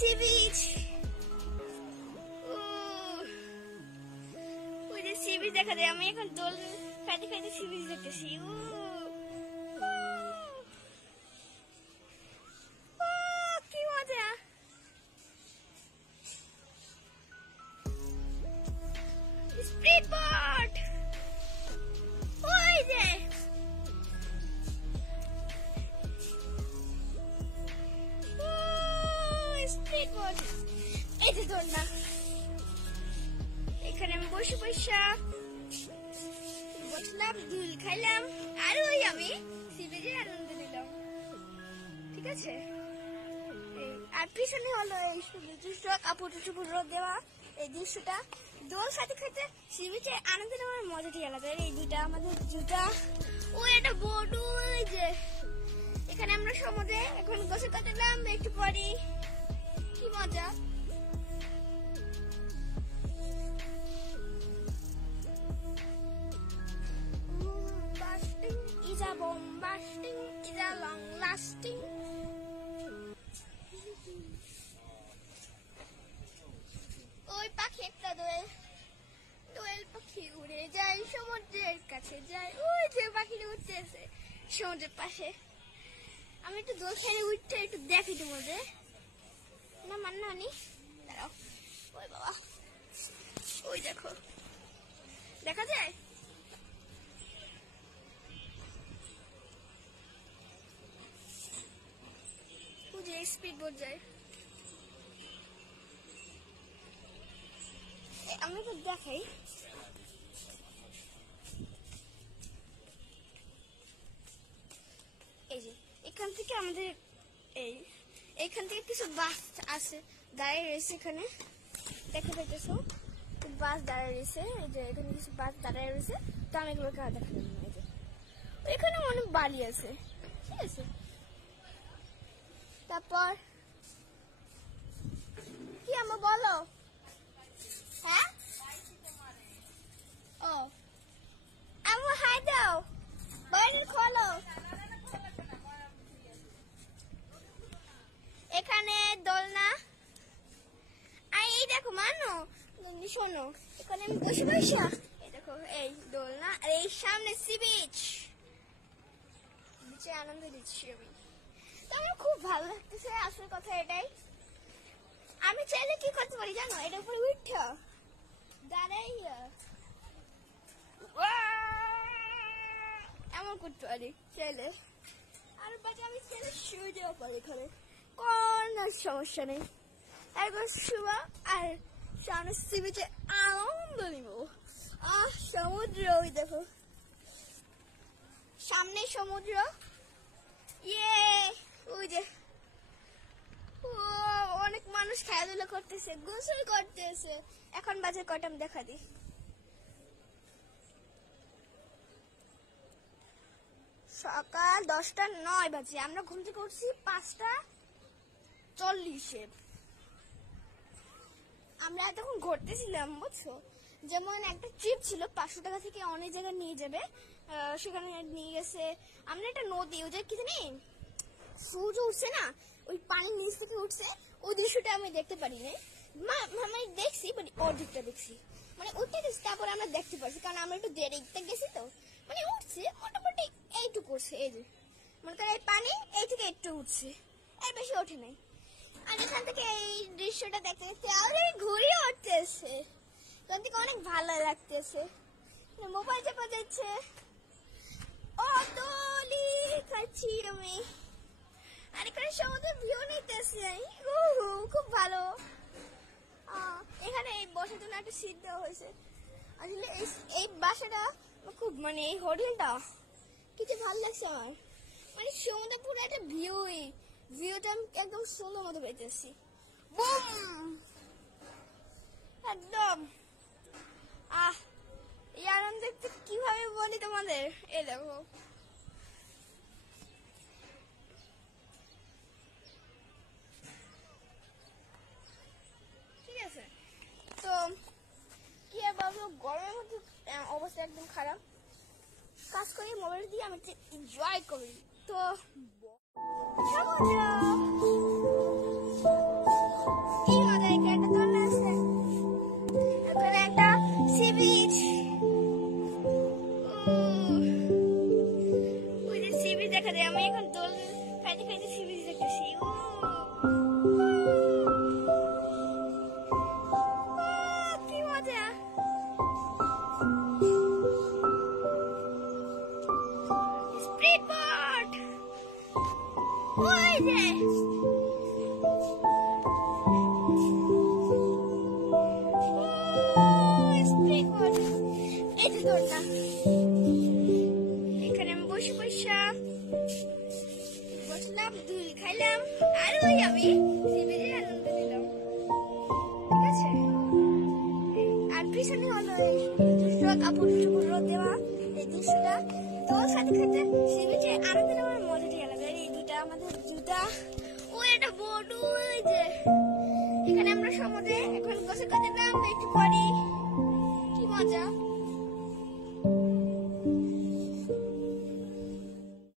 Sea beach. ওই যে sea beach দেখা যায়। আমি এখন দোল খাইতে খাইতে সি বিচ দেখতেছি। কি মজা! স্পিড বোট, ওই যে স্পিড বোট, এই যে দোলনা। এখানে আমি বসে বসলাম, দুল খাইলাম, আর ওই আমি সি বিচে আনন্দ নিলাম। ঠিক আছে, আর পিছনে হলো এই দৃশ্য, কাপড় টুপুর দেওয়া এই দৃশ্যটা। দোল খাইতে খাইতে সি বিচে আনন্দ নেওয়ার মজাটাই আলাদা। এই দুটা আমাদের জুতা, ও একটা বোট, ওই যে এখানে আমরা সমুদ্রে এখন গোসল কাটালাম একটু পরে। কি মজা! Busting is a bomb, busting is a long lasting. ওই পাখি একটা দোয়েল পাখি উড়ে যায়, সমুদ্রের কাছে যায়। ওই যে পাখিটা উঠতেছে সমুদ্রের পাশে। আমি একটু দোল খেলে উঠতে একটু দেখি তোমাদের। না মান্না নি, দাঁড়াও। ওই বাবা, ওই দেখো, দেখা যায়? ওই যে স্পিড বোট যায়। আমি তো দেখাই। এই যে এখান থেকে আমাদের এইখান থেকে কিছু বাস আছে, দাঁড়িয়ে রয়েছে। এখানে দেখা যাইতেছো বাস দাঁড়িয়ে রয়েছে। এই যে এখানে কিছু বাস দাঁড়িয়ে রয়েছে। তো আমি এগুলোকে দেখালাম না। এই যে এখানে অনেক বাড়ি আছে, ঠিক আছে। তারপর কি আমার বলো? হ্যাঁ, ও আমার হাই দাও, বাইরে খোলো। এখানে দোলনা, আর এই দেখো মানো, শোনো, এখানে আমি বসে এই দেখো এই দোলনা, আর এই সামনে সি বিচ, বিচে আনন্দ দিচ্ছি আমি। তো আমার খুব ভালো লাগতেছে। আসল কথা এটাই। আমি চাইলে কি করতে পারি জানো? এটার উপরে উঠে দাঁড়াইয়া এমন করতে পারি চাইলে। আর বাকি আমি চাইলে শুয়ে যাওয়া পারি, এখানে কোনো সমস্যা নেই। একবার শুবা আর সামনে সি বিচে আনন্দ নিব। সমুদ্র, ওই দেখো সামনে সমুদ্র। ইয়ে, ওই যে অনেক মানুষ খেলাধুলা করতেছে, গোসল করতেছে। এখন বাজে কয়টা আমি দেখা দিই। সকাল 10:09 বাজে। আমরা ঘুম থেকে উঠছি 5:40। আমরা তখন ঘুরতেছিলাম, বুঝছো। যেমন একটা ট্রিপ ছিল, 500 টাকা থেকে অনেক জায়গায় নিয়ে যাবে। সেখানে নিয়ে গেছে। আমরা একটা নদী, ওই যে কি জানি সূর্য উঠছে না, ওই পানির নিচ থেকে উঠছে। ওই দৃশ্যটা আমি দেখতে পারি না, আমি দেখছি, অর্ধেকটা দেখছি। মানে উঠতে গেছি, তারপর আমরা দেখতে পারছি, কারণ আমরা একটু দেরিতে গেছি তো। মানে উঠছে মোটামুটি এইটুকু উঠছে। এই যে মনে করেন এই পানি এই থেকে একটু উঠছে, এর বেশি ওঠে নাই। আর এখান থেকে এই দৃশ্যটা দেখতে দেখতে আরে ঘুরে উঠতেছে, এখান থেকে অনেক ভালো লাগতেছে। মোবাইল চাপা যাচ্ছে, অতলি খাচ্ছি আমি। আর এখানে সমুদ্রের ভিউ নিতেছে, খুব ভালো। এখানে এই বসার জন্য একটা সিট দেওয়া হয়েছে। আসলে এই বাসাটা খুব, মানে এই হোটেলটা কিছু ভালো লাগছে আমার। মানে সমুদ্র পুরো একটা ভিউটা আমি একদম সুন্দর মতো পেতেছি। একদম এই আনন্দ কিভাবে বলি তোমাদের। এই দেখো ঠিক আছে। তো কি আর বলবো, গরমের মধ্যে অবস্থা একদম খারাপ। কাজ করি মোবাইল দিয়ে, আমি এনজয় করি। তো আমি সি বিচের আনন্দ নিলাম, ঠিক আছে। আর পিছনে হলো এই দৃশ্যটা, কাপড় চোপড় দেওয়া এই দৃশ্যটা। তো সাথে সাথে সি বিচে আনন্দ নেওয়ার মজাটাই আলাদা। এই দুটা আমাদের জুতা, ও এটা বোট, ওই যে এখানে আমরা সমুদ্রে এখন গোসল করতে নামবো একটু পরে।